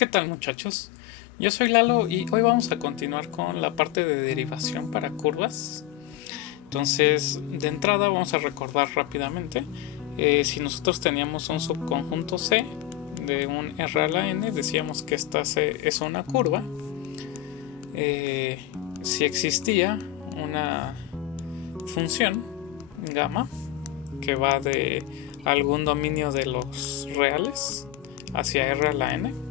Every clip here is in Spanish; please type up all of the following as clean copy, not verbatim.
¿Qué tal, muchachos? Yo soy Lalo y hoy vamos a continuar con la parte de derivación para curvas. Entonces, de entrada vamos a recordar rápidamente. Si nosotros teníamos un subconjunto C de un R a la N, decíamos que esta C es una curva. Si existía una función gamma que va de algún dominio de los reales hacia R a la N,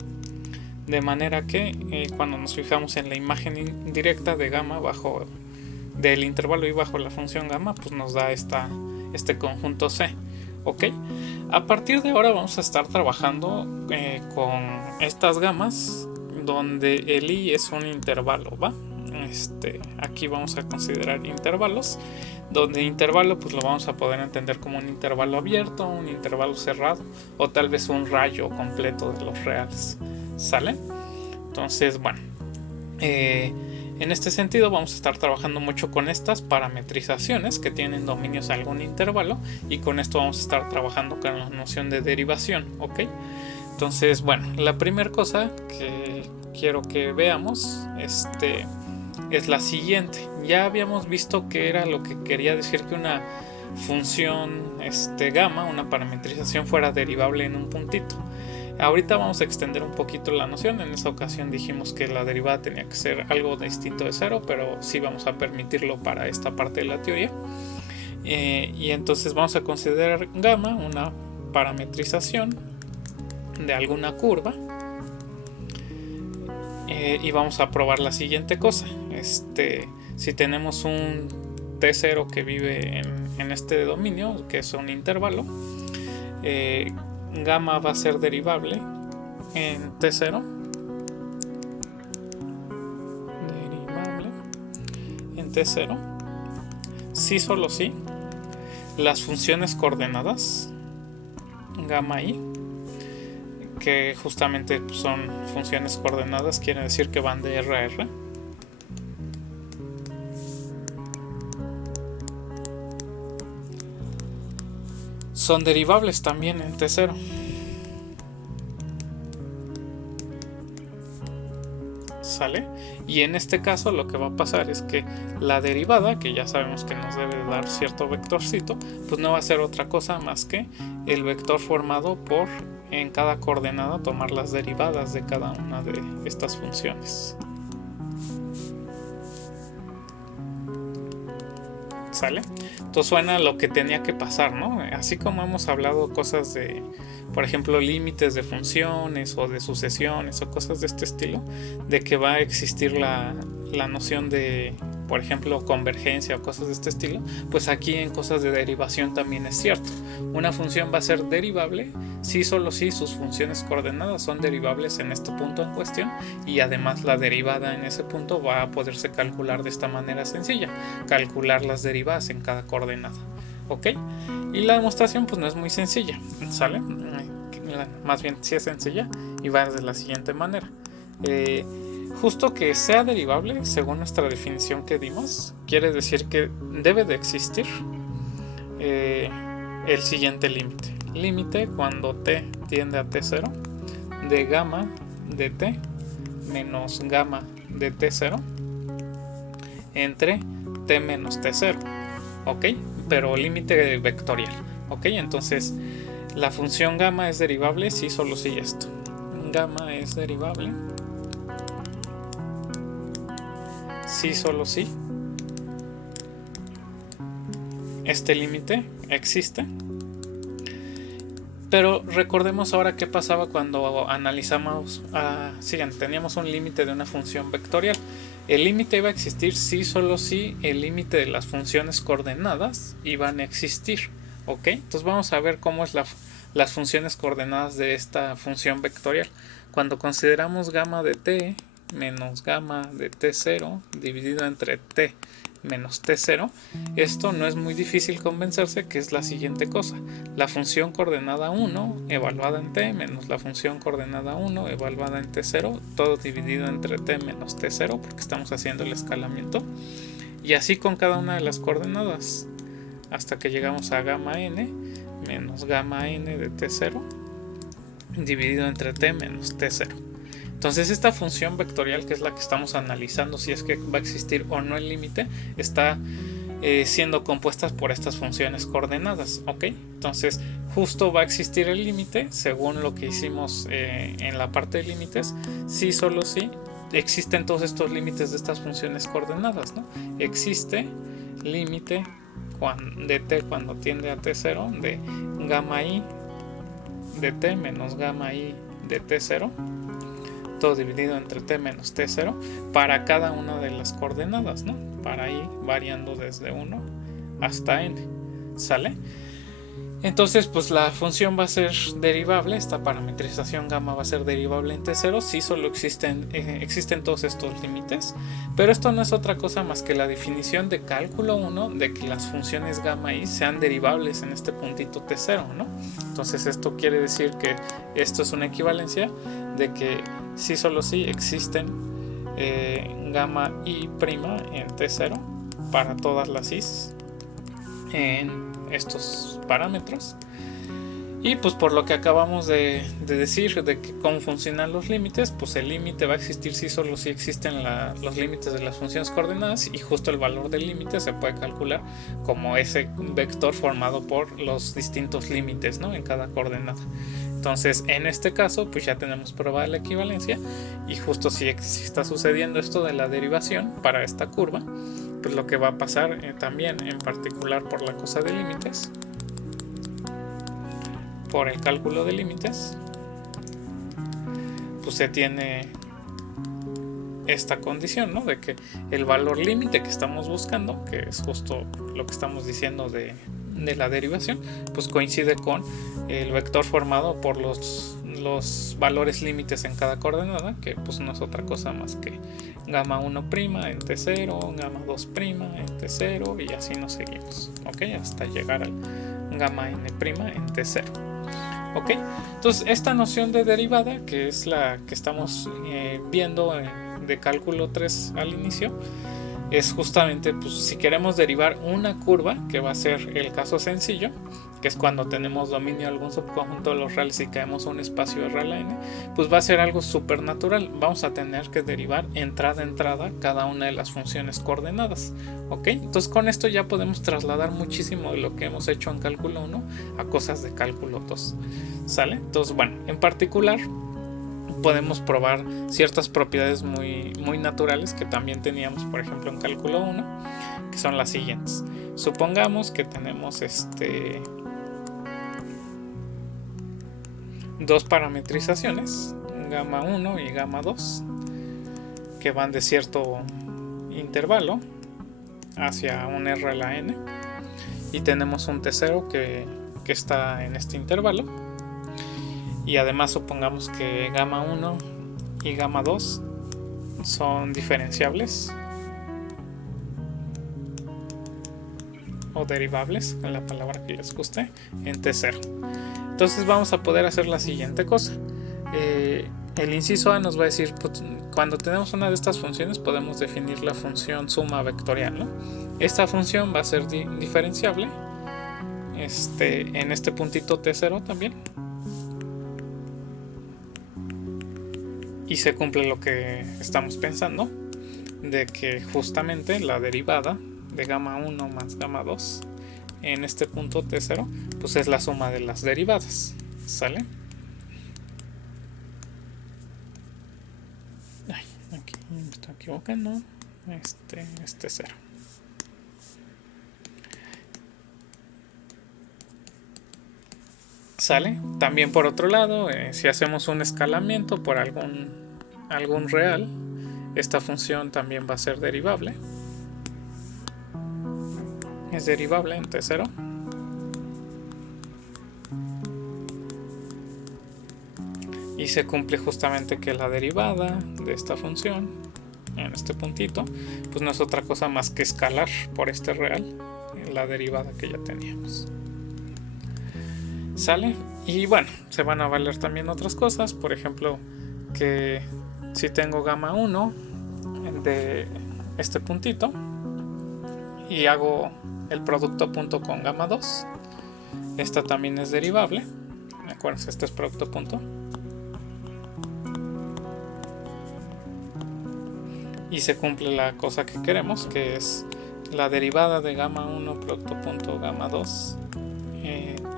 de manera que cuando nos fijamos en la imagen directa de gamma bajo del intervalo y bajo la función gamma, pues nos da este conjunto C. Ok, a partir de ahora vamos a estar trabajando con estas gamas donde el i es un intervalo, ¿va? Aquí vamos a considerar intervalos, donde intervalo pues lo vamos a poder entender como un intervalo abierto, un intervalo cerrado o tal vez un rayo completo de los reales. ¿Sale? Entonces, bueno, en este sentido vamos a estar trabajando mucho con estas parametrizaciones que tienen dominios a algún intervalo, y con esto vamos a estar trabajando con la noción de derivación, ¿ok? Entonces, bueno, la primera cosa que quiero que veamos es la siguiente. Ya habíamos visto que era lo que quería decir que una función gamma, una parametrización, fuera derivable en un puntito. Ahorita vamos a extender un poquito la noción. En esta ocasión dijimos que la derivada tenía que ser algo distinto de cero, pero sí vamos a permitirlo para esta parte de la teoría. Y entonces vamos a considerar gamma una parametrización de alguna curva. Y vamos a probar la siguiente cosa. Si tenemos un T0 que vive en este dominio, que es un intervalo, gamma va a ser derivable en T0, si solo si las funciones coordenadas gamma i, que justamente son funciones coordenadas, quiere decir que van de R a R, son derivables también en T0. ¿Sale? Y en este caso lo que va a pasar es que la derivada, que ya sabemos que nos debe dar cierto vectorcito, pues no va a ser otra cosa más que el vector formado por, en cada coordenada, tomar las derivadas de cada una de estas funciones. ¿Sale? Entonces suena lo que tenía que pasar, ¿no? Así como hemos hablado cosas de, por ejemplo, límites de funciones o de sucesiones o cosas de este estilo, de que va a existir la noción de, por ejemplo, convergencia o cosas de este estilo, pues aquí en cosas de derivación también es cierto. Una función va a ser derivable si solo si sus funciones coordenadas son derivables en este punto en cuestión, y además la derivada en ese punto va a poderse calcular de esta manera sencilla, calcular las derivadas en cada coordenada. ¿Ok? Y la demostración pues no es muy sencilla, ¿sale? Más bien sí es sencilla y va de la siguiente manera. Justo que sea derivable, según nuestra definición que dimos, quiere decir que debe de existir el siguiente límite. Límite cuando t tiende a t0 de gamma de t menos gamma de t0 entre t menos t0. ¿Ok? Pero límite vectorial. ¿Ok? Entonces la función gamma es derivable si solo si esto. Gamma es derivable si solo si este límite existe. Pero recordemos ahora qué pasaba cuando analizamos, teníamos un límite de una función vectorial. El límite iba a existir si solo si el límite de las funciones coordenadas iban a existir. ¿Ok? Entonces vamos a ver cómo es las funciones coordenadas de esta función vectorial. Cuando consideramos gamma de t menos gamma de t0 dividido entre t menos t0, esto no es muy difícil convencerse que es la siguiente cosa: la función coordenada 1 evaluada en t menos la función coordenada 1 evaluada en t0, todo dividido entre t menos t0, porque estamos haciendo el escalamiento, y así con cada una de las coordenadas hasta que llegamos a gamma n menos gamma n de t0 dividido entre t menos t0. Entonces esta función vectorial, que es la que estamos analizando si es que va a existir o no el límite, está siendo compuestas por estas funciones coordenadas, ¿ok? Entonces justo va a existir el límite según lo que hicimos en la parte de límites, si solo si existen todos estos límites de estas funciones coordenadas, ¿no? Existe límite de t cuando tiende a t0 de gamma i de t menos gamma i de t0, todo dividido entre t menos t0 para cada una de las coordenadas, ¿no? Para ir variando desde 1 hasta n, ¿sale? Entonces pues la función va a ser derivable, esta parametrización gamma va a ser derivable en t0 si solo existen todos estos límites, pero esto no es otra cosa más que la definición de cálculo 1 de que las funciones gamma i sean derivables en este puntito t0, ¿no? Entonces esto quiere decir que esto es una equivalencia de que si solo si existen gamma i' en t0 para todas las i's en estos parámetros, y pues por lo que acabamos de decir de que cómo funcionan los límites, pues el límite va a existir si solo si existen los límites de las funciones coordenadas, y justo el valor del límite se puede calcular como ese vector formado por los distintos límites, ¿no? En cada coordenada. Entonces en este caso pues ya tenemos probada la equivalencia, y justo si está sucediendo esto de la derivación para esta curva, pues lo que va a pasar también en particular por la cosa de límites, por el cálculo de límites, pues se tiene esta condición, ¿no? De que el valor límite que estamos buscando, que es justo lo que estamos diciendo de la derivación, pues coincide con el vector formado por los valores límites en cada coordenada, que pues no es otra cosa más que gamma 1' en t0, gamma 2' en t0, y así nos seguimos, ¿ok? Hasta llegar al gamma n' en t0, ¿ok? Entonces esta noción de derivada, que es la que estamos viendo de cálculo 3 al inicio, es justamente pues si queremos derivar una curva, que va a ser el caso sencillo, que es cuando tenemos dominio de algún subconjunto de los reales y caemos a un espacio R a la n, pues va a ser algo súper natural. Vamos a tener que derivar entrada a entrada cada una de las funciones coordenadas, ¿ok? Entonces con esto ya podemos trasladar muchísimo de lo que hemos hecho en cálculo 1 a cosas de cálculo 2, ¿sale? Entonces bueno, en particular podemos probar ciertas propiedades muy naturales que también teníamos, por ejemplo, en cálculo 1, que son las siguientes. Supongamos que tenemos dos parametrizaciones, gamma 1 y gamma 2, que van de cierto intervalo hacia un R a la n, y tenemos un t0 que está en este intervalo, y además supongamos que gamma 1 y gamma 2 son diferenciables o derivables, con la palabra que les guste, en t0. Entonces vamos a poder hacer la siguiente cosa. El inciso A nos va a decir, pues, cuando tenemos una de estas funciones podemos definir la función suma vectorial, ¿no? Esta función va a ser diferenciable en este puntito t0 también, y se cumple lo que estamos pensando, de que justamente la derivada de gamma 1 más gamma 2 en este punto t0 pues es la suma de las derivadas, ¿sale? Ay, aquí me estoy equivocando, este 0. ¿Sale? También por otro lado, si hacemos un escalamiento por algún real, esta función también va a ser derivable. Es derivable en t0. Y se cumple justamente que la derivada de esta función en este puntito pues no es otra cosa más que escalar por este real la derivada que ya teníamos. ¿Sale? Y bueno, se van a valer también otras cosas, por ejemplo, que si tengo gamma 1 de este puntito y hago el producto punto con gamma 2, esta también es derivable. Acuérdense, este es producto punto. y se cumple la cosa que queremos, que es la derivada de gamma 1 producto punto gamma 2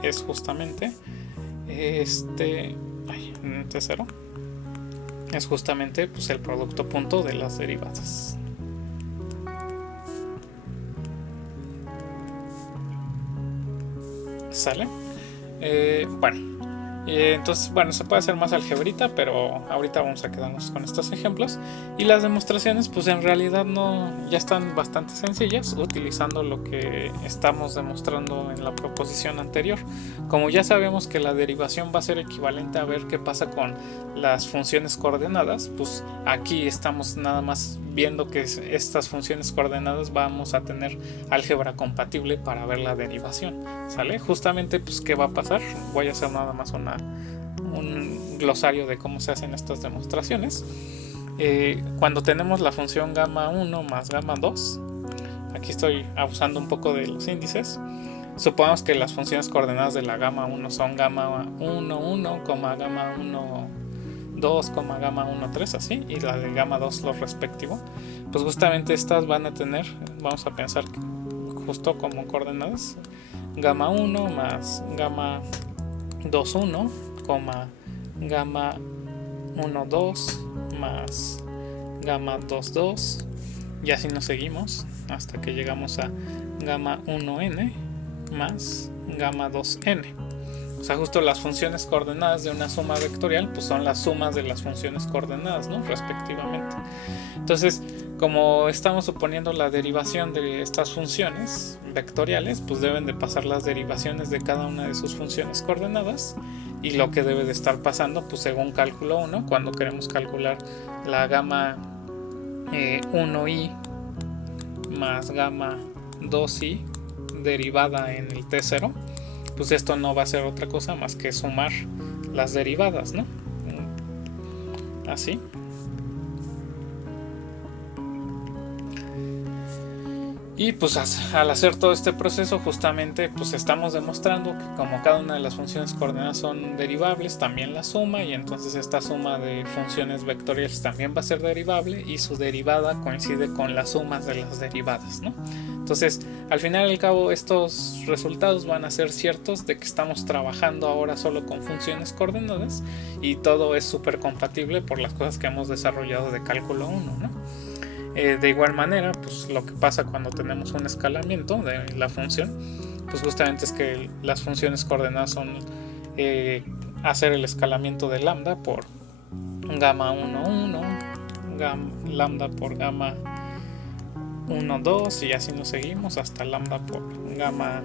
es justamente T0 es justamente pues el producto punto de las derivadas. ¿Sale? Entonces, se puede hacer más algebrita, pero ahorita vamos a quedarnos con estos ejemplos. Y las demostraciones, pues en realidad ya están bastante sencillas, utilizando lo que estamos demostrando en la proposición anterior. Como ya sabemos que la derivación va a ser equivalente a ver qué pasa con las funciones coordenadas, pues aquí estamos nada más viendo que estas funciones coordenadas vamos a tener álgebra compatible para ver la derivación. ¿Sale? Justamente, pues, ¿qué va a pasar? Voy a hacer nada más un glosario de cómo se hacen estas demostraciones. Cuando tenemos la función gamma 1 más gamma 2, aquí estoy abusando un poco de los índices. Supongamos que las funciones coordenadas de la gamma 1 son gamma 1, 1, gamma 1, 2, gamma 1, 3, así, y la de gamma 2 lo respectivo. Pues justamente estas van a tener, vamos a pensar justo como coordenadas, gamma 1 más gamma 2, 1, gamma 1, 2 más gamma 2, 2, y así nos seguimos hasta que llegamos a gamma 1n más gamma 2n. O sea, justo las funciones coordenadas de una suma vectorial pues son las sumas de las funciones coordenadas, ¿no? Respectivamente. Entonces, como estamos suponiendo la derivación de estas funciones vectoriales, pues deben de pasar las derivaciones de cada una de sus funciones coordenadas, y lo que debe de estar pasando, pues según cálculo 1, cuando queremos calcular la gamma 1i más gamma 2i derivada en el T0, pues esto no va a ser otra cosa más que sumar las derivadas, ¿no? Así. Y pues al hacer todo este proceso, justamente pues estamos demostrando que como cada una de las funciones coordenadas son derivables, también la suma, y entonces esta suma de funciones vectoriales también va a ser derivable, y su derivada coincide con las sumas de las derivadas, ¿no? Entonces, al final y al cabo, estos resultados van a ser ciertos de que estamos trabajando ahora solo con funciones coordenadas, y todo es súper compatible por las cosas que hemos desarrollado de cálculo 1, ¿no? De igual manera, pues lo que pasa cuando tenemos un escalamiento de la función, pues justamente es que las funciones coordenadas son hacer el escalamiento de lambda por gamma 1, 1, lambda por gamma 1, 2, y así nos seguimos hasta lambda por gamma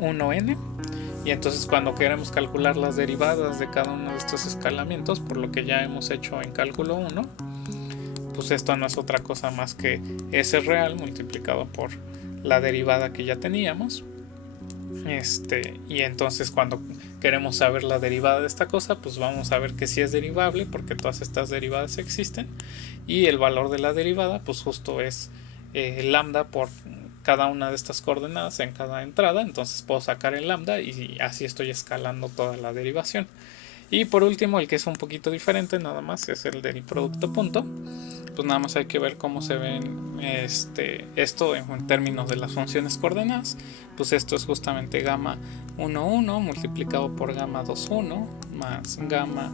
1n. Y entonces cuando queremos calcular las derivadas de cada uno de estos escalamientos, por lo que ya hemos hecho en cálculo 1, pues esto no es otra cosa más que S real multiplicado por la derivada que ya teníamos. Y entonces cuando queremos saber la derivada de esta cosa, pues vamos a ver que sí es derivable, porque todas estas derivadas existen, y el valor de la derivada pues justo es lambda por cada una de estas coordenadas en cada entrada. Entonces puedo sacar el lambda y así estoy escalando toda la derivación. Y por último, el que es un poquito diferente nada más es el del producto punto. Pues nada más hay que ver cómo se ven esto en términos de las funciones coordenadas. Pues esto es justamente gamma 1, 1 multiplicado por gamma 2, 1 más gamma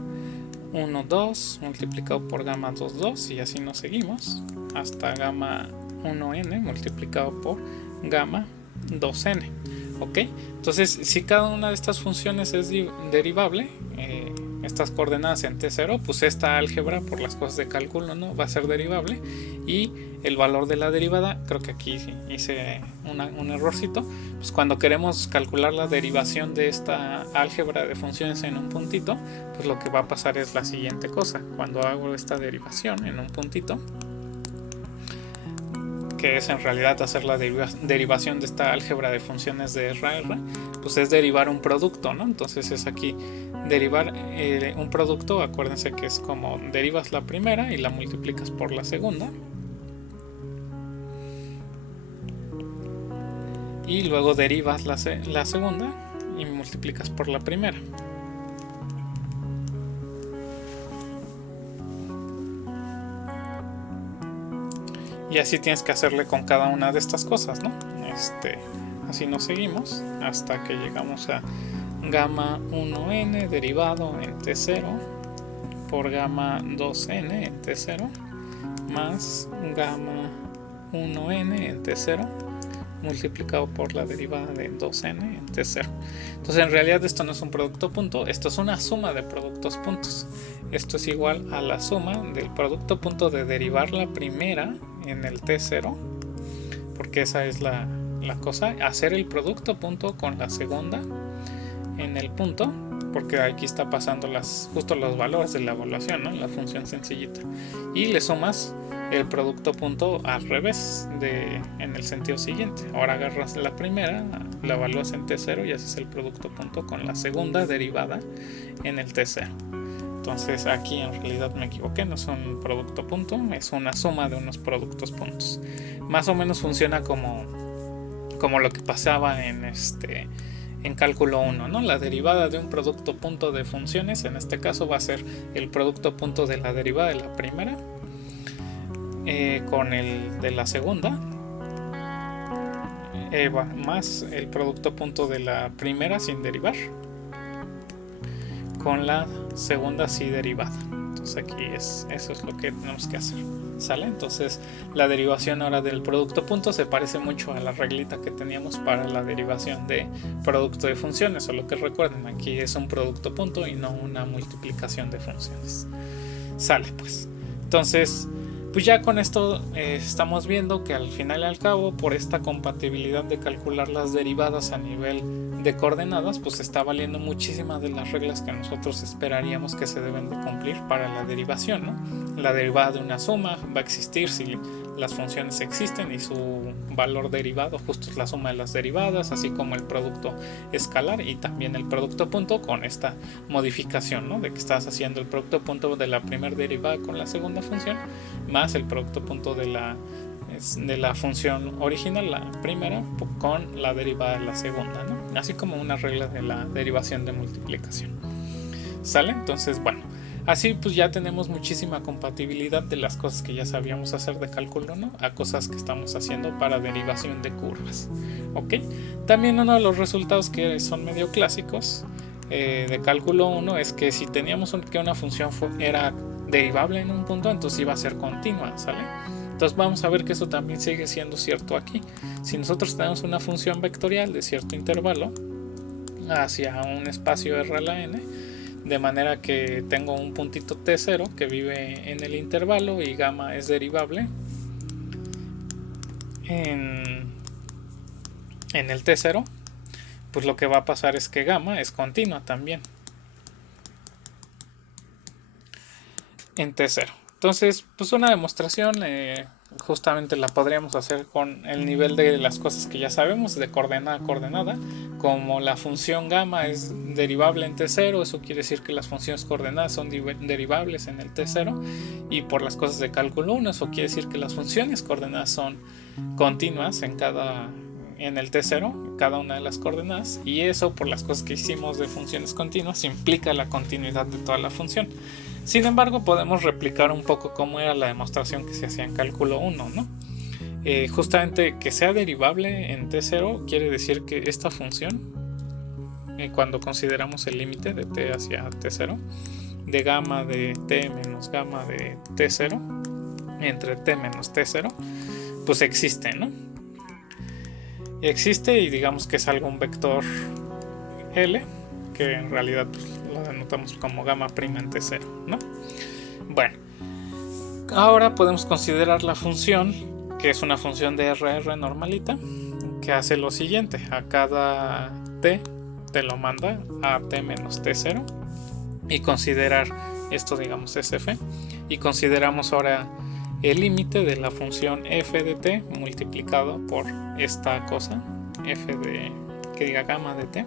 1, 2 multiplicado por gamma 2, 2, y así nos seguimos hasta gamma 1n multiplicado por gamma 2n. ¿Ok? Entonces, si cada una de estas funciones es derivable, estas coordenadas en T0, pues esta álgebra por las cosas de cálculo no va a ser derivable, y el valor de la derivada, creo que aquí hice un errorcito, pues cuando queremos calcular la derivación de esta álgebra de funciones en un puntito, pues lo que va a pasar es la siguiente cosa. Cuando hago esta derivación en un puntito, que es en realidad hacer la derivación de esta álgebra de funciones de R a R, pues es derivar un producto, ¿no? Entonces es aquí derivar un producto. Acuérdense que es como derivas la primera y la multiplicas por la segunda, y luego derivas la segunda y multiplicas por la primera. Y así tienes que hacerle con cada una de estas cosas, ¿no? Así nos seguimos hasta que llegamos a gamma 1n derivado en t0 por gamma 2n en t0 más gamma 1n en t0 multiplicado por la derivada de 2n en t0. Entonces en realidad esto no es un producto punto, esto es una suma de productos puntos. Esto es igual a la suma del producto punto de derivar la primera en el t0, porque esa es la cosa, hacer el producto punto con la segunda en el punto, porque aquí está pasando justo los valores de la evaluación, ¿no? La función sencillita, y le sumas el producto punto al revés en el sentido siguiente. Ahora agarras la primera, la evalúas en t0 y haces el producto punto con la segunda derivada en el t0. Entonces aquí en realidad me equivoqué, no es un producto punto, es una suma de unos productos puntos. Más o menos funciona como lo que pasaba en cálculo 1, ¿no? La derivada de un producto punto de funciones, en este caso va a ser el producto punto de la derivada de la primera con el de la segunda, más el producto punto de la primera sin derivar con la segunda sí derivada. Entonces aquí eso es lo que tenemos que hacer, ¿sale? Entonces la derivación ahora del producto punto se parece mucho a la reglita que teníamos para la derivación de producto de funciones, solo que recuerden, aquí es un producto punto y no una multiplicación de funciones, ¿sale? Pues entonces pues ya con esto estamos viendo que al final y al cabo, por esta compatibilidad de calcular las derivadas a nivel de coordenadas, pues está valiendo muchísimas de las reglas que nosotros esperaríamos que se deben de cumplir para la derivación, ¿no? La derivada de una suma va a existir si las funciones existen y su valor derivado justo es la suma de las derivadas, así como el producto escalar y también el producto punto con esta modificación, ¿no? De que estás haciendo el producto punto de la primera derivada con la segunda función más el producto punto de la función original, la primera, con la derivada de la segunda, ¿no? Así como una regla de la derivación de multiplicación, ¿sale? Entonces, bueno, así pues ya tenemos muchísima compatibilidad de las cosas que ya sabíamos hacer de cálculo 1 a cosas que estamos haciendo para derivación de curvas, ¿ok? También uno de los resultados que son medio clásicos de cálculo 1 es que si teníamos que una función era derivable en un punto, entonces iba a ser continua, ¿sale? Entonces vamos a ver que eso también sigue siendo cierto aquí. Si nosotros tenemos una función vectorial de cierto intervalo hacia un espacio R a la n, de manera que tengo un puntito t0 que vive en el intervalo y gamma es derivable en el t0, pues lo que va a pasar es que gamma es continua también en t0. Entonces, pues una demostración justamente la podríamos hacer con el nivel de las cosas que ya sabemos de coordenada a coordenada. Como la función gamma es derivable en t0, eso quiere decir que las funciones coordenadas son derivables en el t0, y por las cosas de cálculo 1 eso quiere decir que las funciones coordenadas son continuas en el t0, cada una de las coordenadas, y eso por las cosas que hicimos de funciones continuas implica la continuidad de toda la función. Sin embargo, podemos replicar un poco cómo era la demostración que se hacía en cálculo 1, ¿no? Justamente que sea derivable en t0 quiere decir que esta función, cuando consideramos el límite de t hacia t0, de gamma de t menos gamma de t0 entre t menos t0, pues existe, ¿no? Existe y digamos que es algún vector L, que en realidad pues, lo denotamos como gamma prima en t0, ¿no? Bueno, ahora podemos considerar la función, que es una función de RR normalita, que hace lo siguiente: a cada t te lo manda a t menos t0, y considerar esto, digamos, es f, y consideramos ahora el límite de la función f de t multiplicado por esta cosa, f de, que diga gamma de t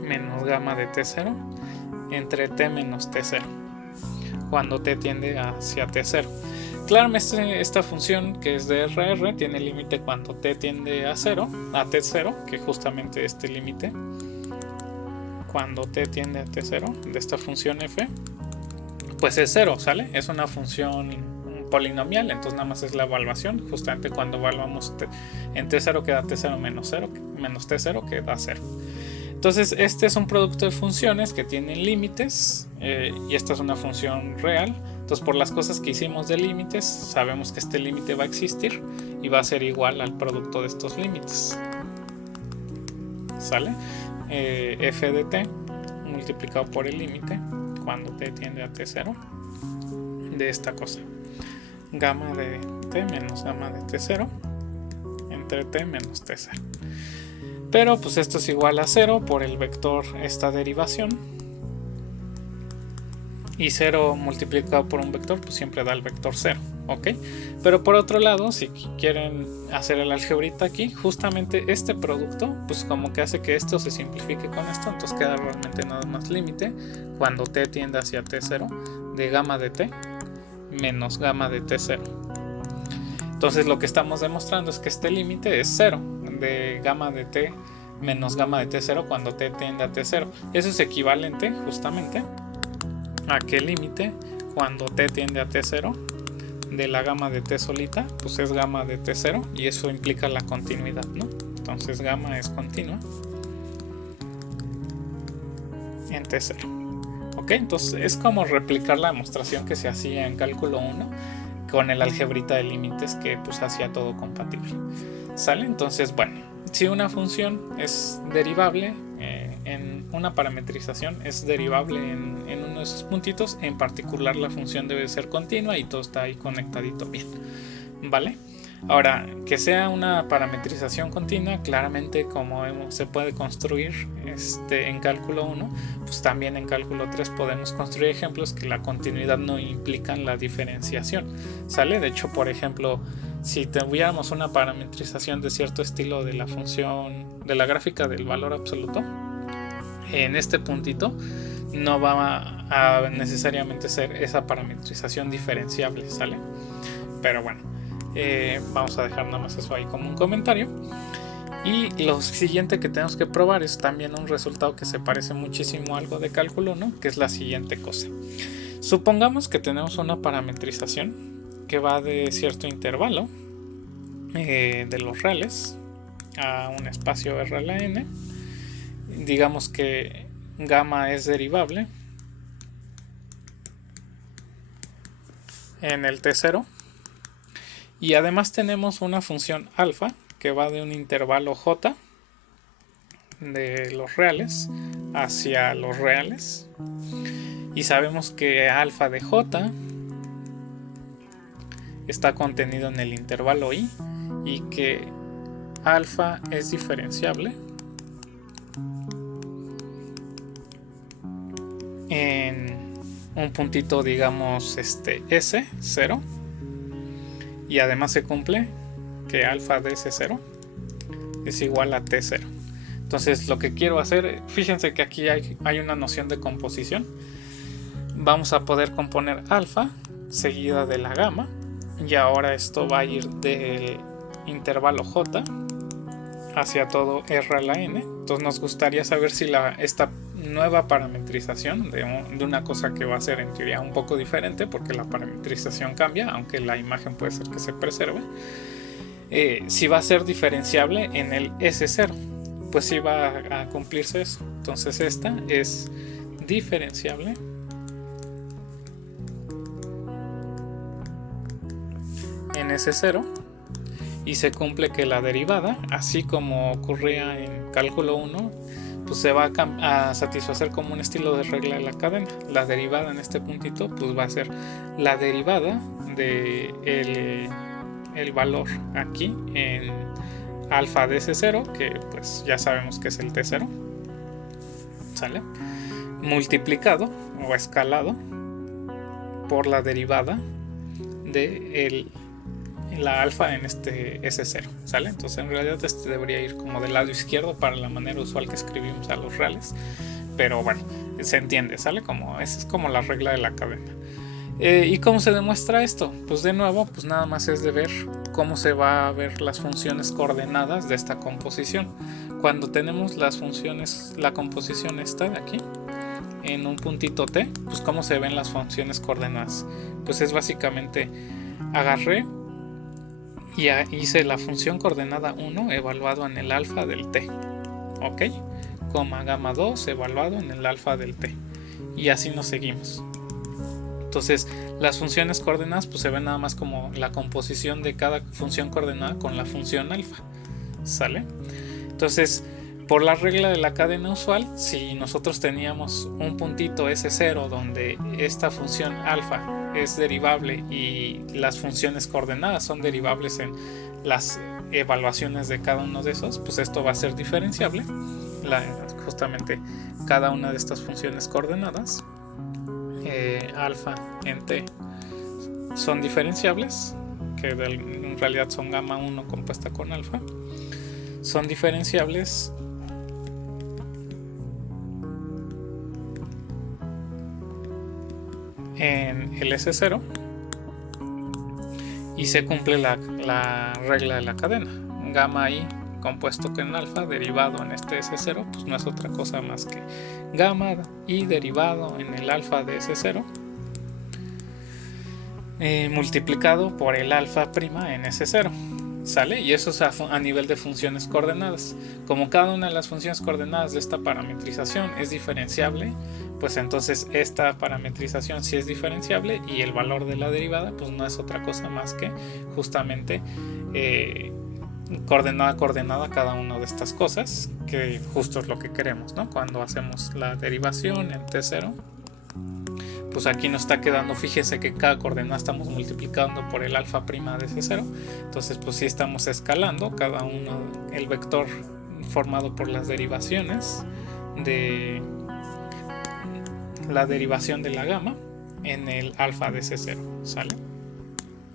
menos gamma de t0 entre t menos t0 cuando t tiende hacia t0. Claramente esta función, que es de RR, tiene límite cuando t tiende a t0, que justamente este límite cuando t tiende a t0 de esta función f pues es 0, ¿sale? Es una función polinomial, entonces nada más es la evaluación. Justamente cuando evaluamos en t0 queda t0 menos t0 que da 0. Entonces este es un producto de funciones que tienen límites y esta es una función real. Entonces por las cosas que hicimos de límites sabemos que este límite va a existir y va a ser igual al producto de estos límites. ¿Sale? F de t multiplicado por el límite cuando t tiende a t0 de esta cosa. Gamma de t menos gamma de t0 entre t menos t0. Pero pues esto es igual a 0 por el vector esta derivación. Y 0 multiplicado por un vector pues siempre da el vector 0. ¿Ok? Pero por otro lado, si quieren hacer el algebrita aquí, justamente este producto pues como que hace que esto se simplifique con esto. Entonces queda realmente nada más límite cuando t tiende hacia t0 de gamma de t menos gamma de t0. Entonces lo que estamos demostrando es que este límite es 0 de gamma de t menos gamma de t0 cuando t tiende a t0. Eso es equivalente justamente a que el límite cuando t tiende a t0 de la gamma de t solita pues es gamma de t0 y eso implica la continuidad, ¿no? Entonces gamma es continua en t0. Ok, entonces es como replicar la demostración que se hacía en cálculo 1 con el algebrita de límites que pues hacía todo compatible. ¿Sale? Entonces bueno, si una función es derivable en una parametrización es derivable en uno de esos puntitos, en particular la función debe ser continua y todo está ahí conectadito bien, ¿vale? Ahora, que sea una parametrización continua, claramente como se puede construir en cálculo 1, pues también en cálculo 3 podemos construir ejemplos que la continuidad no implican la diferenciación, ¿sale? De hecho, por ejemplo, si tuviéramos una parametrización de cierto estilo de la función, de la gráfica del valor absoluto, en este puntito no va a necesariamente ser esa parametrización diferenciable, ¿sale? Pero bueno, vamos a dejar nada más eso ahí como un comentario. Y lo siguiente que tenemos que probar es también un resultado que se parece muchísimo a algo de cálculo 1, que es la siguiente cosa. Supongamos que tenemos una parametrización que va de cierto intervalo de los reales a un espacio R a la n. Digamos que gamma es derivable en el t0 y además tenemos una función alfa que va de un intervalo j de los reales hacia los reales y sabemos que alfa de j está contenido en el intervalo i y que alfa es diferenciable en un puntito, digamos, S0, y además se cumple que alfa de S0 es igual a T0. Entonces lo que quiero hacer, fíjense que aquí hay una noción de composición. Vamos a poder componer alfa seguida de la gamma y ahora esto va a ir del intervalo J hacia todo R a la n. Entonces nos gustaría saber si esta nueva parametrización de una cosa que va a ser en teoría un poco diferente porque la parametrización cambia, aunque la imagen puede ser que se preserve, si va a ser diferenciable en el S0, pues sí va a cumplirse eso. Entonces esta es diferenciable en S0 y se cumple que la derivada, así como ocurría en cálculo 1, pues se va a satisfacer como un estilo de regla de la cadena. La derivada en este puntito pues va a ser la derivada de el valor aquí en alfa de S0, que pues ya sabemos que es el T0, ¿sale? Multiplicado o escalado por la derivada de la alfa en este S0, ¿sale? Entonces en realidad este debería ir como del lado izquierdo para la manera usual que escribimos a los reales, pero bueno, se entiende, ¿sale? Esa es como la regla de la cadena. ¿Y cómo se demuestra esto? Pues de nuevo, pues nada más es de ver cómo se va a ver las funciones coordenadas de esta composición. Cuando tenemos las funciones, la composición esta de aquí, en un puntito t, pues cómo se ven las funciones coordenadas. Pues es básicamente agarré y hice la función coordenada 1 evaluado en el alfa del t, ok, coma gamma 2 evaluado en el alfa del t, y así nos seguimos. Entonces las funciones coordenadas pues se ven nada más como la composición de cada función coordenada con la función alfa, ¿sale? Entonces, por la regla de la cadena usual, si nosotros teníamos un puntito S0 donde esta función alfa es derivable y las funciones coordenadas son derivables en las evaluaciones de cada uno de esos, pues esto va a ser diferenciable. Justamente cada una de estas funciones coordenadas, alfa en t, son diferenciables, que en realidad son gamma 1 compuesta con alfa, son diferenciables en el S0 y se cumple la regla de la cadena. Gamma i compuesto con alfa derivado en este S0 pues no es otra cosa más que gamma i derivado en el alfa de S0 multiplicado por el alfa prima en S0, ¿sale? Y eso es a nivel de funciones coordenadas. Como cada una de las funciones coordenadas de esta parametrización es diferenciable, pues entonces esta parametrización sí es diferenciable y el valor de la derivada pues no es otra cosa más que justamente coordenada cada una de estas cosas, que justo es lo que queremos, ¿no? Cuando hacemos la derivación en T0, pues aquí nos está quedando, fíjese que cada coordenada estamos multiplicando por el alfa prima de C0, entonces pues sí estamos escalando cada uno, el vector formado por las derivaciones de la derivación de la gamma en el alfa de C0, ¿sale?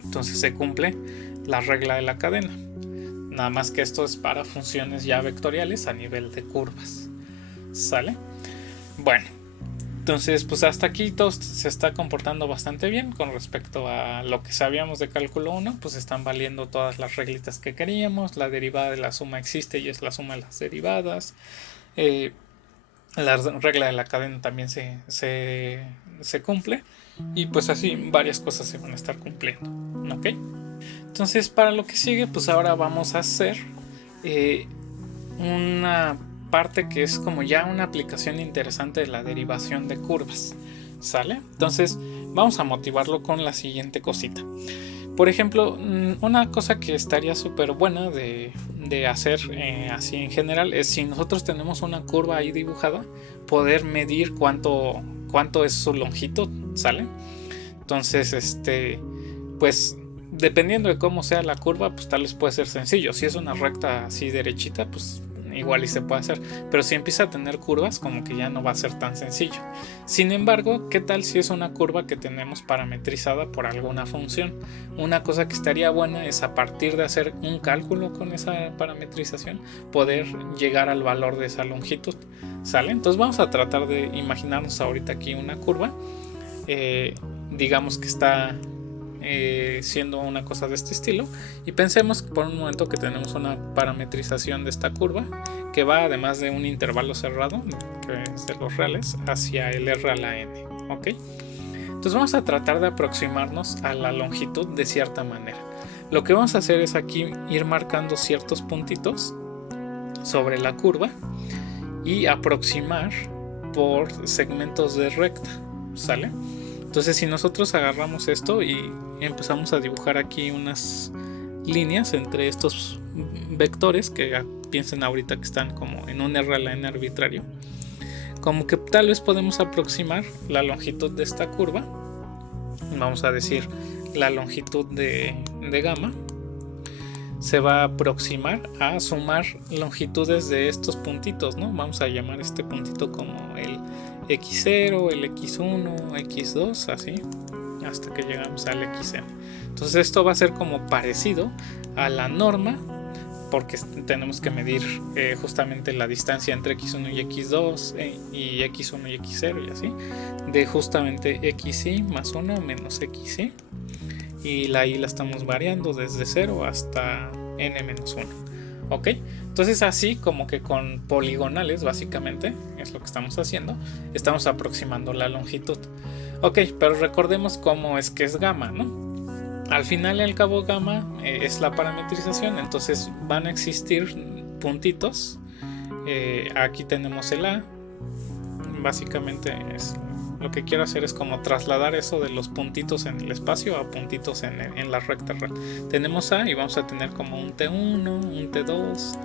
Entonces se cumple la regla de la cadena, nada más que esto es para funciones ya vectoriales a nivel de curvas, ¿sale? Bueno, entonces pues hasta aquí todo se está comportando bastante bien con respecto a lo que sabíamos de cálculo 1, pues están valiendo todas las reglitas que queríamos, la derivada de la suma existe y es la suma de las derivadas, la regla de la cadena también se cumple, y pues así varias cosas se van a estar cumpliendo, ¿ok? Entonces para lo que sigue pues ahora vamos a hacer una parte que es como ya una aplicación interesante de la derivación de curvas, ¿sale? Entonces vamos a motivarlo con la siguiente cosita. Por ejemplo, una cosa que estaría súper buena de hacer así en general es, si nosotros tenemos una curva ahí dibujada, poder medir cuánto es su longitud, ¿sale? Entonces, pues dependiendo de cómo sea la curva, pues tal vez puede ser sencillo. Si es una recta así derechita, pues igual y se puede hacer, pero si empieza a tener curvas, como que ya no va a ser tan sencillo. Sin embargo, ¿qué tal si es una curva que tenemos parametrizada por alguna función? Una cosa que estaría buena es, a partir de hacer un cálculo con esa parametrización, poder llegar al valor de esa longitud, ¿sale? Entonces vamos a tratar de imaginarnos ahorita aquí una curva, digamos que está siendo una cosa de este estilo, y pensemos por un momento que tenemos una parametrización de esta curva que va, además de un intervalo cerrado que es de los reales, hacia el r a la n, ¿ok? Entonces vamos a tratar de aproximarnos a la longitud de cierta manera. Lo que vamos a hacer es aquí ir marcando ciertos puntitos sobre la curva y aproximar por segmentos de recta, ¿sale? Entonces si nosotros agarramos esto y empezamos a dibujar aquí unas líneas entre estos vectores, que piensen ahorita que están como en un r a la n arbitrario, como que tal vez podemos aproximar la longitud de esta curva. Vamos a decir la longitud de gamma se va a aproximar a sumar longitudes de estos puntitos, ¿no? Vamos a llamar este puntito como el x0, el x1, x2, así hasta que llegamos al xn. Entonces esto va a ser como parecido a la norma, porque tenemos que medir justamente la distancia entre x1 y x2 y x1 y x0 y así, de justamente xi más 1 menos xi, y la i la estamos variando desde 0 hasta n menos 1, ¿ok? Entonces así como que con poligonales básicamente es lo que estamos haciendo, estamos aproximando la longitud, ok, pero recordemos cómo es que es gamma, ¿no? al final y al cabo gamma es la parametrización, entonces van a existir puntitos. Aquí tenemos el A. Básicamente lo que quiero hacer es como trasladar eso de los puntitos en el espacio a puntitos en la recta real. Tenemos A y vamos a tener como un T1, un T2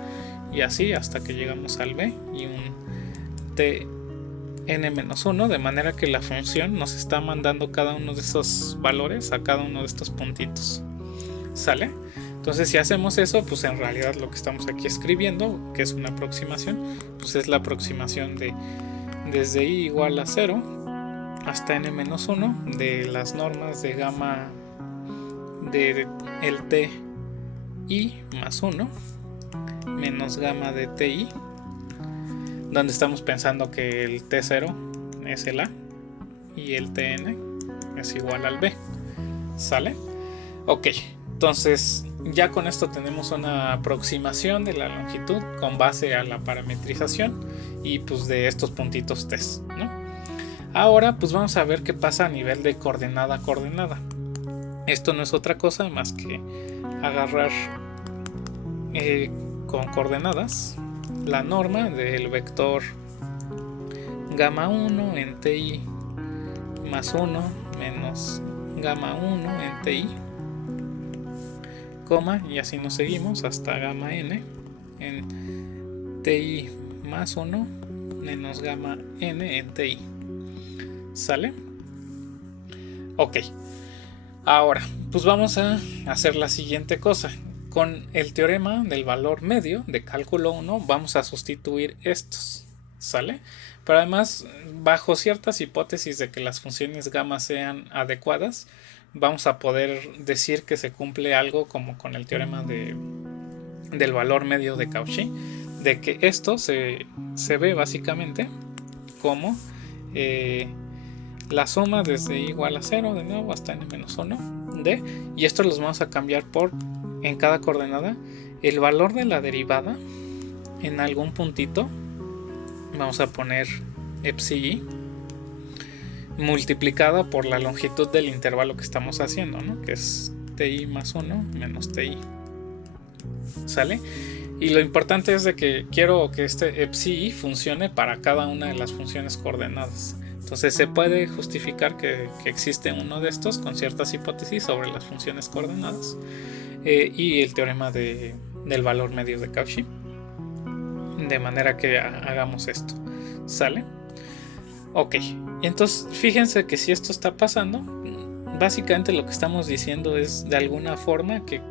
y así hasta que llegamos al B y un Tn-1, de manera que la función nos está mandando cada uno de esos valores a cada uno de estos puntitos. ¿Sale? Entonces si hacemos eso, pues en realidad lo que estamos aquí escribiendo, que es una aproximación, pues es la aproximación de desde i igual a 0 hasta n-1 de las normas de gamma de el ti más 1 menos gamma de ti, donde estamos pensando que el t0 es el a y el tn es igual al b. ¿Sale? Ok, entonces ya con esto tenemos una aproximación de la longitud con base a la parametrización y pues de estos puntitos t, ¿no? Ahora pues vamos a ver qué pasa a nivel de coordenada a coordenada. Esto no es otra cosa más que agarrar con coordenadas la norma del vector gamma 1 en ti más 1 menos gamma 1 en ti, coma, y así nos seguimos hasta gamma n en ti más 1 menos gamma n en ti. ¿Sale? Ok, ahora pues vamos a hacer la siguiente cosa. Con el teorema del valor medio de cálculo 1 vamos a sustituir estos. ¿Sale? Pero además, bajo ciertas hipótesis de que las funciones gamma sean adecuadas, vamos a poder decir que se cumple algo como con el teorema del valor medio de Cauchy, de que esto se ve básicamente como la suma desde i igual a 0 de nuevo hasta n-1 de, y esto los vamos a cambiar por, en cada coordenada, el valor de la derivada en algún puntito. Vamos a poner epsilon multiplicada por la longitud del intervalo que estamos haciendo, ¿no? Que es ti más 1 menos ti. ¿Sale? Y lo importante es de que quiero que este epsilon funcione para cada una de las funciones coordenadas. Entonces se puede justificar que existe uno de estos con ciertas hipótesis sobre las funciones coordenadas y el teorema del valor medio de Cauchy, de manera que hagamos esto. ¿Sale? Ok, entonces fíjense que si esto está pasando, básicamente lo que estamos diciendo es de alguna forma que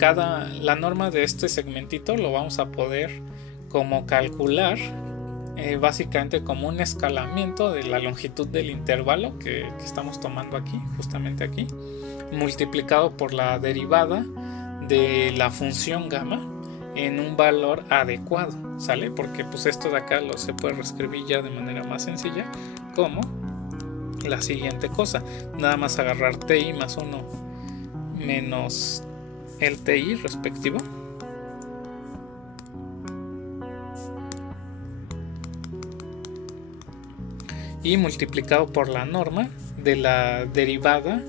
la norma de este segmentito lo vamos a poder como calcular básicamente como un escalamiento de la longitud del intervalo que estamos tomando aquí, justamente aquí, multiplicado por la derivada de la función gamma en un valor adecuado. ¿Sale? Porque pues esto de acá se puede reescribir ya de manera más sencilla como la siguiente cosa: nada más agarrar ti más 1 menos el ti respectivo y multiplicado por la norma de la derivada,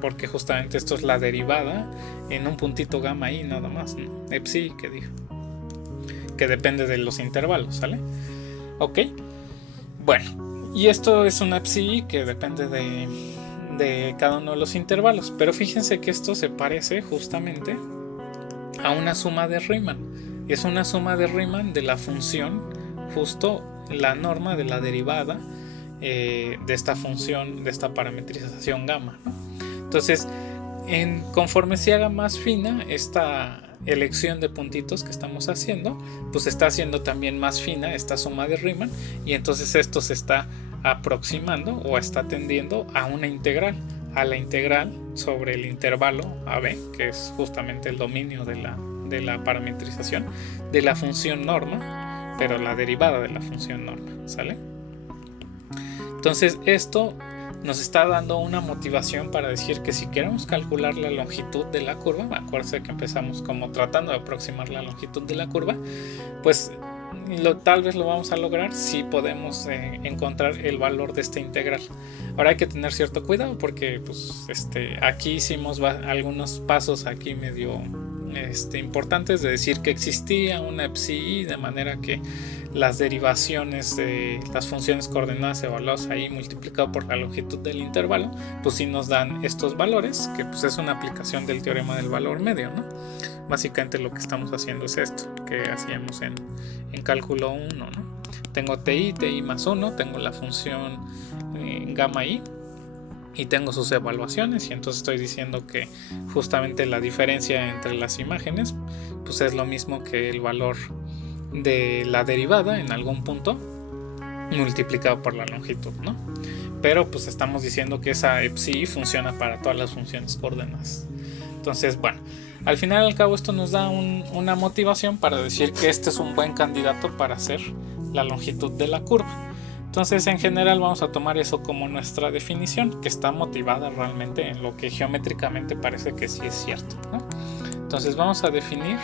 porque justamente esto es la derivada en un puntito gamma i nada más, ¿no? Epsilon que dijo, que depende de los intervalos. ¿Sale? Ok, bueno, y esto es una epsilon que depende de cada uno de los intervalos, pero fíjense que esto se parece justamente a una suma de Riemann. Es una suma de Riemann de la función, justo la norma de la derivada de esta función, de esta parametrización gamma, ¿no? Entonces, conforme se haga más fina esta elección de puntitos que estamos haciendo, pues está haciendo también más fina esta suma de Riemann, y entonces esto se está aproximando o está tendiendo a una integral, a la integral sobre el intervalo AB, que es justamente el dominio de la parametrización de la función norma, pero la derivada de la función norma. ¿Sale? Entonces esto nos está dando una motivación para decir que si queremos calcular la longitud de la curva, acuérdense que empezamos como tratando de aproximar la longitud de la curva, pues tal vez lo vamos a lograr si podemos encontrar el valor de esta integral. Ahora hay que tener cierto cuidado porque pues, aquí hicimos algunos pasos aquí medio importantes de decir que existía una psi, de manera que las derivaciones de las funciones coordenadas evaluadas ahí multiplicado por la longitud del intervalo, pues sí nos dan estos valores, que pues es una aplicación del teorema del valor medio, ¿no? Básicamente lo que estamos haciendo es esto que hacíamos en cálculo 1, ¿no? Tengo ti más 1, tengo la función gamma i y tengo sus evaluaciones, y entonces estoy diciendo que justamente la diferencia entre las imágenes pues es lo mismo que el valor de la derivada en algún punto multiplicado por la longitud, ¿no? Pero pues estamos diciendo que esa psi funciona para todas las funciones coordenadas. Entonces, bueno, al final y al cabo esto nos da una motivación para decir que este es un buen candidato para hacer la longitud de la curva. Entonces, en general vamos a tomar eso como nuestra definición, que está motivada realmente en lo que geométricamente parece que sí es cierto, ¿no? Entonces vamos a definir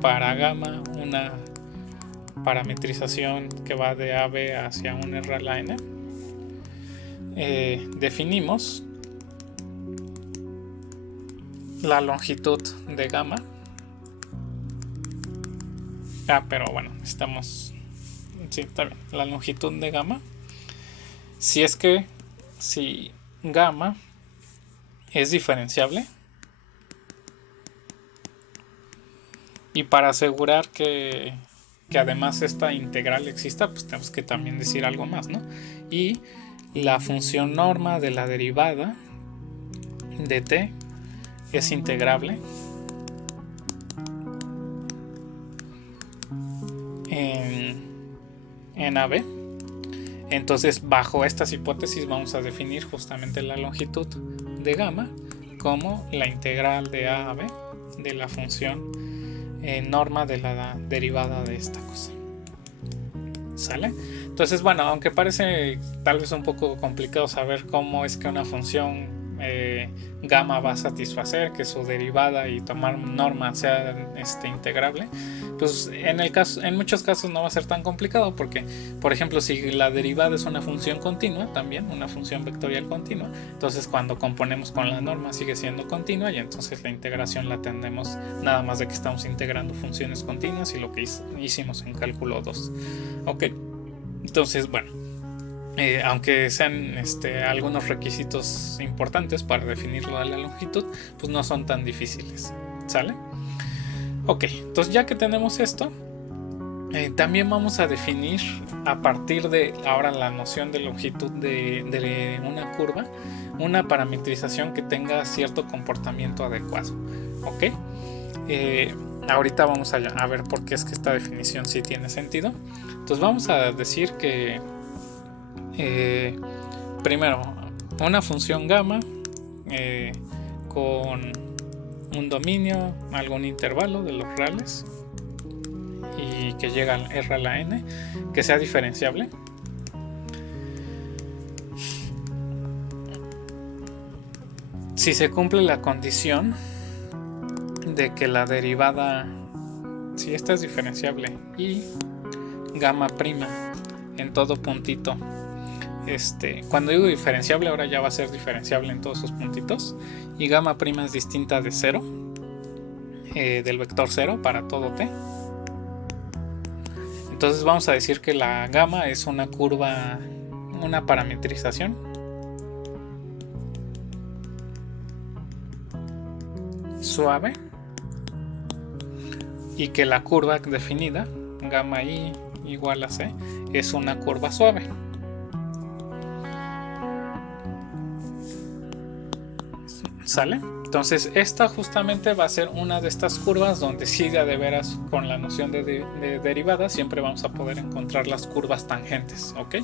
para gamma una parametrización que va de AB hacia un R a la N. Definimos la longitud de gamma. Pero bueno, sí, está bien. La longitud de gamma, si gamma es diferenciable, y para asegurar que además esta integral exista, pues tenemos que también decir algo más, ¿no? Y la función norma de la derivada de t es integrable en AB. Entonces, bajo estas hipótesis vamos a definir justamente la longitud de gamma como la integral de A a B de la función norma de la derivada de esta cosa. ¿Sale? Entonces, bueno, aunque parece tal vez un poco complicado saber cómo es que una función gamma va a satisfacer que su derivada y tomar norma sea integrable, pues en muchos casos no va a ser tan complicado, porque por ejemplo si la derivada es una función continua, también una función vectorial continua, entonces cuando componemos con la norma sigue siendo continua, y entonces la integración la tendremos nada más de que estamos integrando funciones continuas y lo que hicimos en cálculo 2. Ok, entonces bueno, aunque sean algunos requisitos importantes para definir la longitud, pues no son tan difíciles. ¿Sale? Ok, entonces ya que tenemos esto, también vamos a definir a partir de ahora la noción de longitud de una curva, una parametrización que tenga cierto comportamiento adecuado. Ok, ahorita vamos a ver por qué es que esta definición sí tiene sentido. Entonces vamos a decir que primero una función gamma con un dominio, algún intervalo de los reales y que llega al R a la N, que sea diferenciable. Si se cumple la condición de que la derivada, si esta es diferenciable y gamma prima en todo puntito, cuando digo diferenciable ahora ya va a ser diferenciable en todos sus puntitos, y gamma prima es distinta de 0, del vector 0 para todo t. Entonces vamos a decir que la gamma es una curva, una parametrización suave, y que la curva definida gamma i igual a c es una curva suave. ¿Sale? Entonces esta justamente va a ser una de estas curvas donde sí de veras con la noción de derivada siempre vamos a poder encontrar las curvas tangentes, ¿ok?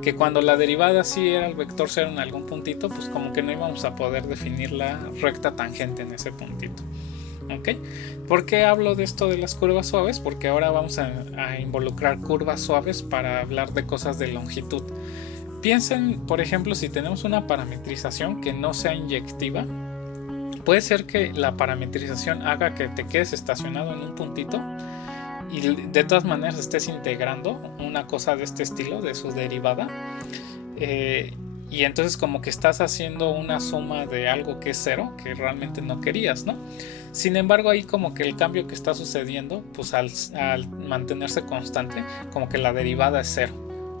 Que cuando la derivada sí era el vector 0 en algún puntito, pues como que no íbamos a poder definir la recta tangente en ese puntito, ¿ok? ¿Por qué hablo de esto de las curvas suaves? Porque ahora vamos a involucrar curvas suaves para hablar de cosas de longitud. Piensen, por ejemplo, si tenemos una parametrización que no sea inyectiva, puede ser que la parametrización haga que te quedes estacionado en un puntito y de todas maneras estés integrando una cosa de este estilo, de su derivada, y entonces como que estás haciendo una suma de algo que es cero, que realmente no querías, ¿no? Sin embargo, ahí como que el cambio que está sucediendo, pues al mantenerse constante, como que la derivada es cero,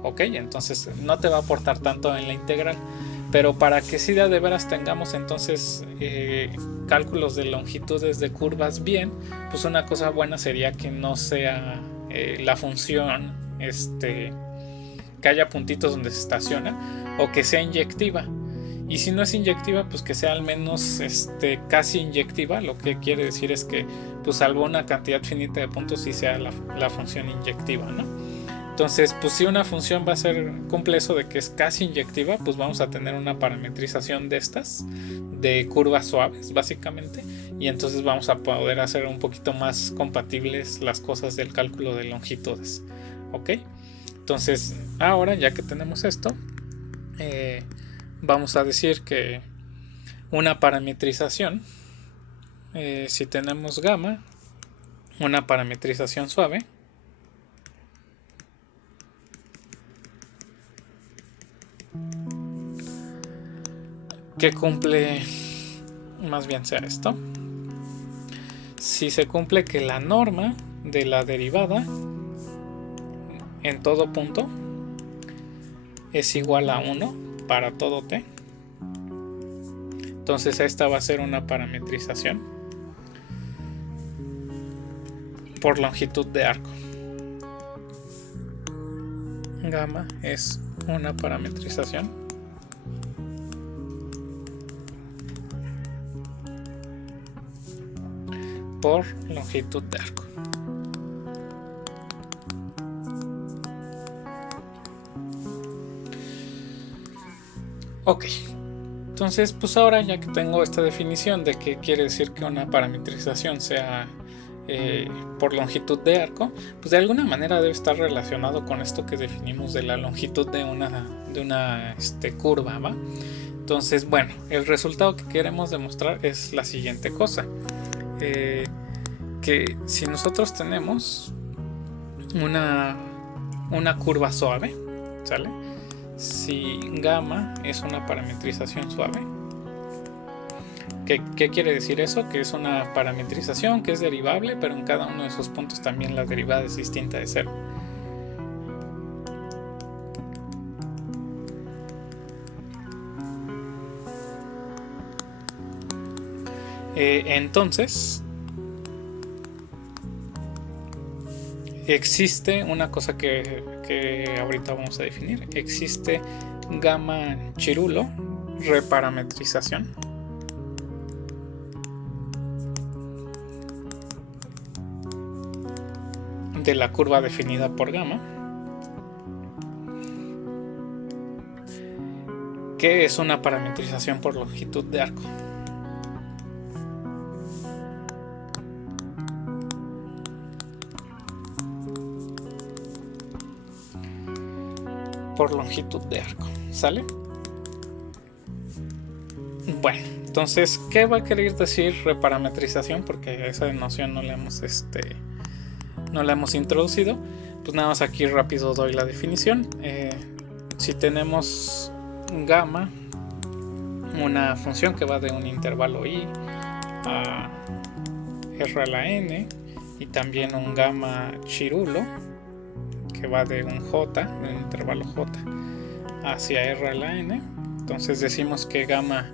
¿ok? Entonces no te va a aportar tanto en la integral. Pero para que sí de veras tengamos entonces cálculos de longitudes de curvas bien, pues una cosa buena sería que no sea la función que haya puntitos donde se estaciona, o que sea inyectiva. Y si no es inyectiva, pues que sea al menos casi inyectiva. Lo que quiere decir es que, pues salvo una cantidad finita de puntos, sí sea la función inyectiva, ¿no? Entonces, pues si una función va a ser, cumple eso de que es casi inyectiva, pues vamos a tener una parametrización de estas, de curvas suaves básicamente, y entonces vamos a poder hacer un poquito más compatibles las cosas del cálculo de longitudes, ¿ok? Entonces, ahora ya que tenemos esto, vamos a decir que una parametrización, si tenemos gamma, una parametrización suave, que cumple, más bien sea esto, si se cumple que la norma de la derivada en todo punto es igual a 1 para todo t, entonces esta va a ser una parametrización por longitud de arco. Gamma es una parametrización por longitud de arco. Ok, entonces pues ahora ya que tengo esta definición de qué quiere decir que una parametrización sea por longitud de arco, pues de alguna manera debe estar relacionado con esto que definimos de la longitud de una curva, ¿va? Entonces, bueno, el resultado que queremos demostrar es la siguiente cosa. Que si nosotros tenemos una curva suave, ¿sale? Si gamma es una parametrización suave, ¿qué quiere decir eso? Que es una parametrización que es derivable, pero en cada uno de esos puntos también la derivada es distinta de cero. Entonces existe una cosa que ahorita vamos a definir. Existe gamma chirulo, reparametrización, de la curva definida por gamma, que es una parametrización por longitud de arco. Por longitud de arco, ¿sale? Bueno, entonces, ¿qué va a querer decir reparametrización? Porque esa noción no la hemos introducido. Pues nada más aquí rápido doy la definición. Si tenemos gamma, una función que va de un intervalo i a r a la n, y también un gamma chirulo que va de un j, de un intervalo j hacia r a la n, entonces decimos que gamma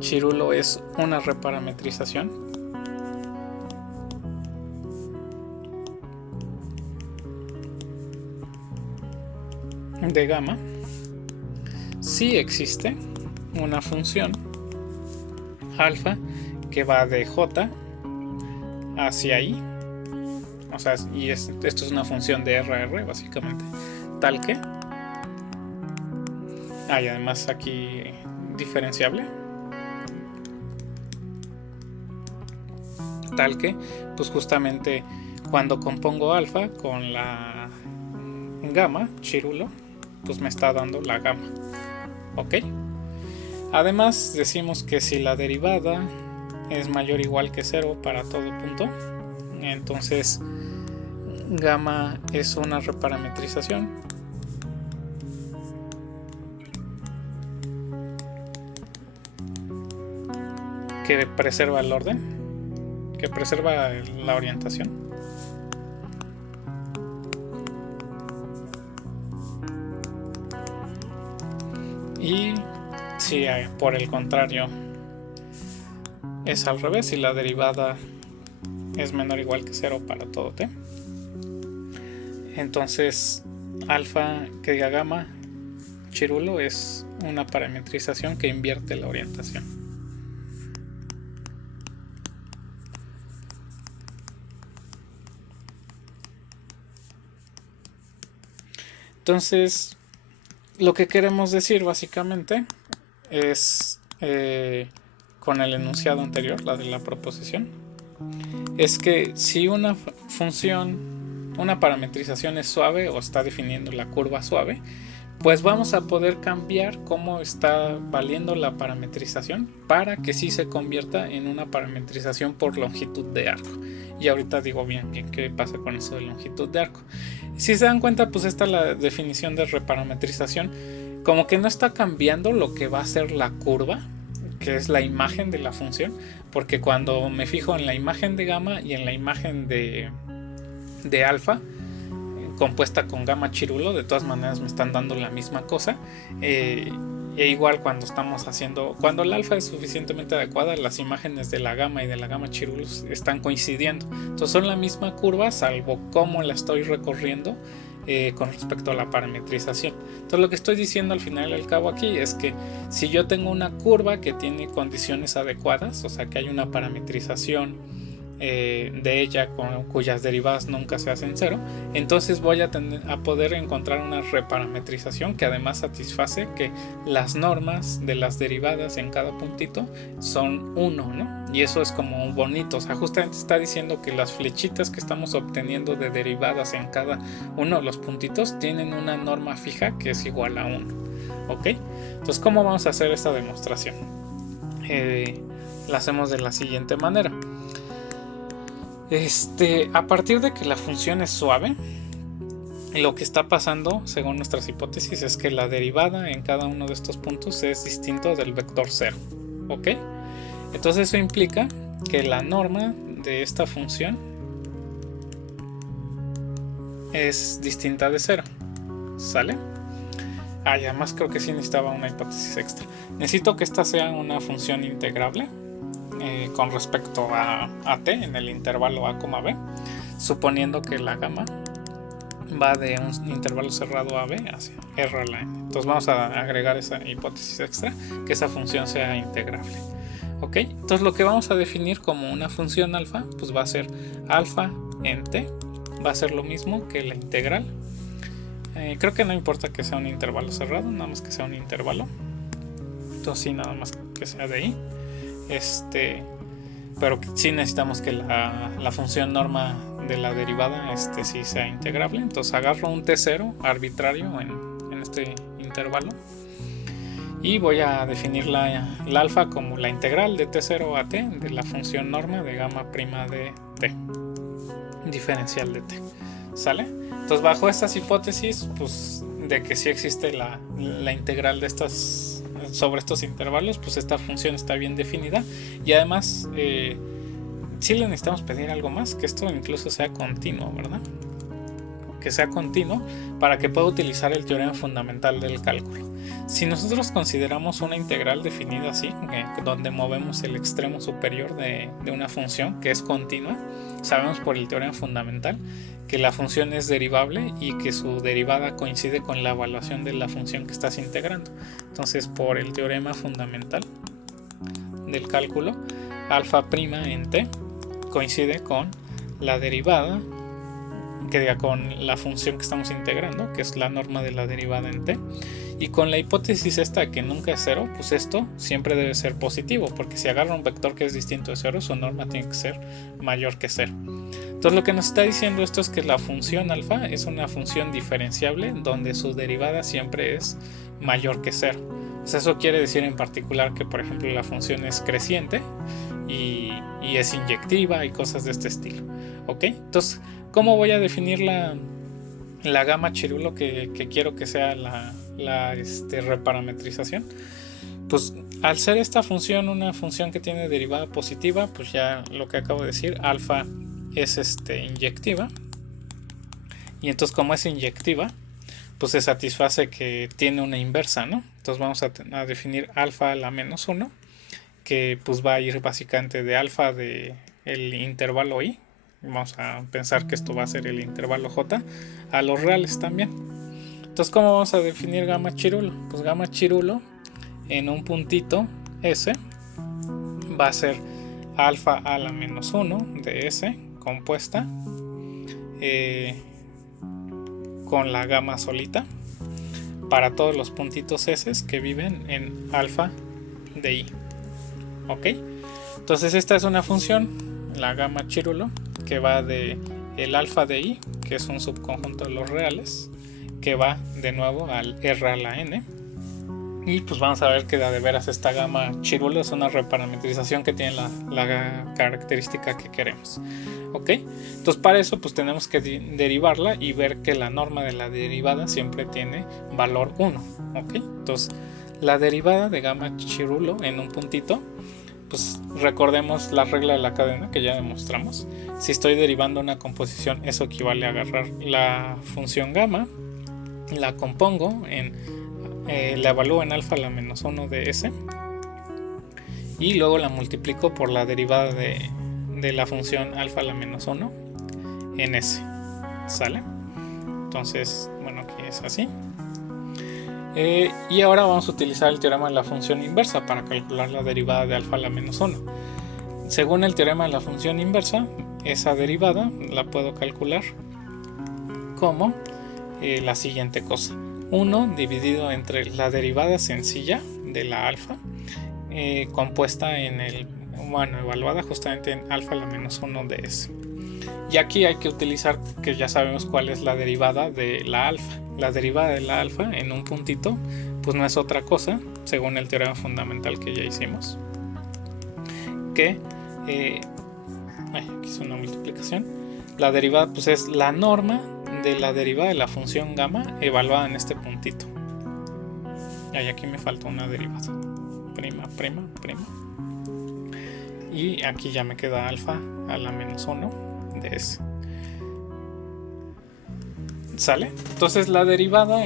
chirulo es una reparametrización de gamma si existe una función alfa que va de j hacia i, o sea, y esto es una función de r a r básicamente, tal que hay además aquí diferenciable, tal que pues justamente cuando compongo alfa con la gamma chirulo, pues me está dando la gamma, ok. Además decimos que si la derivada es mayor o igual que 0 para todo punto, entonces gamma es una reparametrización que preserva el orden, que preserva la orientación. Y si por el contrario es al revés, si la derivada es menor o igual que 0 para todo t, entonces gamma chirulo es una parametrización que invierte la orientación. Entonces, lo que queremos decir básicamente es, con el enunciado anterior, la de la proposición, es que si una función, una parametrización es suave o está definiendo la curva suave, pues vamos a poder cambiar cómo está valiendo la parametrización para que sí se convierta en una parametrización por longitud de arco. Y ahorita digo bien qué pasa con eso de longitud de arco. Si se dan cuenta, pues esta es la definición de reparametrización. Como que no está cambiando lo que va a ser la curva, que es la imagen de la función, porque cuando me fijo en la imagen de gamma y en la imagen de alfa, compuesta con gamma chirulo, de todas maneras me están dando la misma cosa. E igual cuando el alfa es suficientemente adecuada, las imágenes de la gamma y de la gamma chirulo están coincidiendo. Entonces son la misma curva, salvo cómo la estoy recorriendo con respecto a la parametrización. Entonces lo que estoy diciendo al final y al cabo aquí es que si yo tengo una curva que tiene condiciones adecuadas, o sea que hay una parametrización de ella cuyas derivadas nunca se hacen cero, entonces voy a poder encontrar una reparametrización que además satisface que las normas de las derivadas en cada puntito son 1, ¿no? Y eso es como bonito, o sea, justamente está diciendo que las flechitas que estamos obteniendo de derivadas en cada uno de los puntitos tienen una norma fija que es igual a 1, ¿ok? Entonces, ¿cómo vamos a hacer esta demostración? La hacemos de la siguiente manera. A partir de que la función es suave, lo que está pasando, según nuestras hipótesis, es que la derivada en cada uno de estos puntos es distinto del vector 0, ¿ok? Entonces eso implica que la norma de esta función es distinta de 0, ¿sale? Y además creo que sí necesitaba una hipótesis extra. Necesito que esta sea una función integrable con respecto a t en el intervalo a, b, suponiendo que la gamma va de un intervalo cerrado a b hacia r a la n. Entonces vamos a agregar esa hipótesis extra, que esa función sea integrable. ¿Ok? Entonces lo que vamos a definir como una función alfa, pues va a ser alfa en t, va a ser lo mismo que la integral. Creo que no importa que sea un intervalo cerrado, nada más que sea un intervalo. Entonces sí, nada más que sea de ahí. Pero sí necesitamos que la función norma de la derivada sí sea integrable. Entonces agarro un t0 arbitrario en este intervalo y voy a definir la alfa como la integral de t0 a t de la función norma de gamma prima de t, diferencial de t, ¿sale? Entonces bajo estas hipótesis, pues de que sí existe la integral de estas sobre estos intervalos, pues esta función está bien definida. Y además sí le necesitamos pedir algo más, que esto incluso sea continuo, ¿verdad? Que sea continuo para que pueda utilizar el teorema fundamental del cálculo. Si nosotros consideramos una integral definida así, donde movemos el extremo superior de una función que es continua, sabemos por el teorema fundamental que la función es derivable y que su derivada coincide con la evaluación de la función que estás integrando. Entonces, por el teorema fundamental del cálculo, alfa prima en t coincide con la derivada, que diga con la función que estamos integrando, que es la norma de la derivada en t, y con la hipótesis esta que nunca es 0, pues esto siempre debe ser positivo, porque si agarro un vector que es distinto de 0, su norma tiene que ser mayor que 0. Entonces lo que nos está diciendo esto es que la función alfa es una función diferenciable donde su derivada siempre es mayor que 0. Pues eso quiere decir en particular que, por ejemplo, la función es creciente y es inyectiva y cosas de este estilo. ¿Ok? Entonces, ¿Cómo voy a definir la gamma chirulo que quiero que sea la reparametrización? Pues al ser esta función una función que tiene derivada positiva, pues ya lo que acabo de decir, alfa es inyectiva, y entonces como es inyectiva, pues se satisface que tiene una inversa, ¿no? Entonces vamos a definir alfa a la menos 1, que pues va a ir básicamente de alfa de el intervalo i, vamos a pensar que esto va a ser el intervalo j, a los reales también. Entonces, ¿cómo vamos a definir gamma chirulo? Pues gamma chirulo en un puntito S va a ser alfa a la menos 1 de S compuesta con la gamma solita para todos los puntitos S que viven en alfa de I. ¿Ok? Entonces esta es una función, la gamma chirulo, que va de el alfa de I, que es un subconjunto de los reales, que va de nuevo al R a la N. Y pues vamos a ver que de veras esta gamma chirulo es una reparametrización que tiene la característica que queremos. ¿Ok? Entonces para eso pues tenemos que derivarla y ver que la norma de la derivada siempre tiene valor 1. ¿Ok? Entonces la derivada de gamma chirulo en un puntito, pues recordemos la regla de la cadena que ya demostramos. Si estoy derivando una composición, eso equivale a agarrar la función gamma, la compongo la evalúo en alfa a la menos 1 de S y luego la multiplico por la derivada de la función alfa a la menos 1 en S. ¿Sale? Entonces, bueno, aquí es así. Y ahora vamos a utilizar el teorema de la función inversa para calcular la derivada de alfa a la menos 1. Según el teorema de la función inversa, esa derivada la puedo calcular como la siguiente cosa: 1 dividido entre la derivada sencilla de la alfa compuesta evaluada justamente en alfa a la menos 1 de S. Y aquí hay que utilizar que ya sabemos cuál es la derivada de la alfa. La derivada de la alfa en un puntito pues no es otra cosa, según el teorema fundamental que ya hicimos, que aquí es una multiplicación. La derivada pues es la norma de la derivada de la función gamma evaluada en este puntito. Y aquí me falta una derivada, prima. Y aquí ya me queda alfa a la menos 1 de S. ¿Sale? Entonces la derivada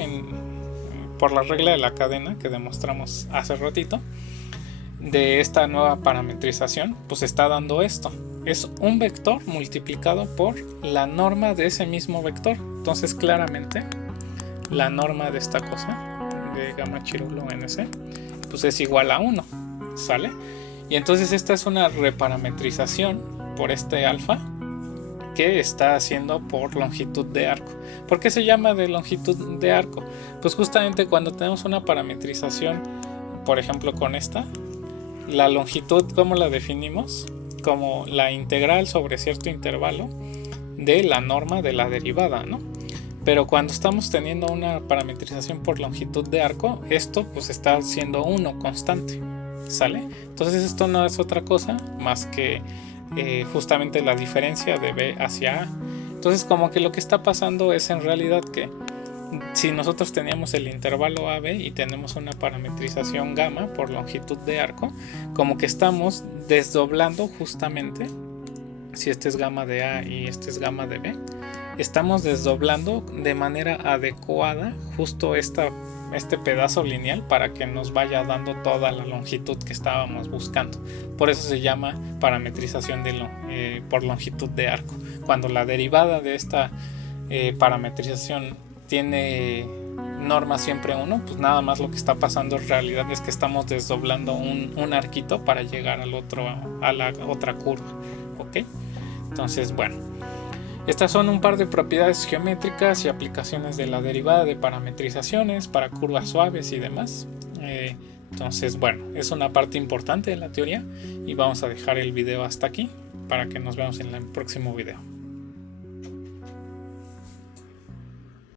por la regla de la cadena que demostramos hace ratito de esta nueva parametrización, pues está dando esto. Es un vector multiplicado por la norma de ese mismo vector. Entonces claramente la norma de esta cosa de gamma chirulo en S pues es igual a 1. ¿Sale? Y entonces esta es una reparametrización por este alfa que está haciendo por longitud de arco. ¿Por qué se llama de longitud de arco? Pues justamente cuando tenemos una parametrización, por ejemplo con esta, la longitud, ¿cómo la definimos? Como la integral sobre cierto intervalo de la norma de la derivada, ¿no? Pero cuando estamos teniendo una parametrización por longitud de arco, esto pues está siendo 1 constante. ¿Sale? Entonces esto no es otra cosa más que justamente la diferencia de B hacia A. Entonces como que lo que está pasando es en realidad que si nosotros teníamos el intervalo AB y tenemos una parametrización gamma por longitud de arco, como que estamos desdoblando justamente, si este es gamma de A y este es gamma de B, estamos desdoblando de manera adecuada justo este pedazo lineal para que nos vaya dando toda la longitud que estábamos buscando. Por eso se llama parametrización por longitud de arco. Cuando la derivada de esta parametrización tiene norma siempre 1, pues nada más lo que está pasando en realidad es que estamos desdoblando un arquito para llegar a la otra curva. ¿Ok? Entonces, bueno, estas son un par de propiedades geométricas y aplicaciones de la derivada de parametrizaciones para curvas suaves y demás. Entonces, bueno, es una parte importante de la teoría y vamos a dejar el video hasta aquí para que nos veamos en el próximo video.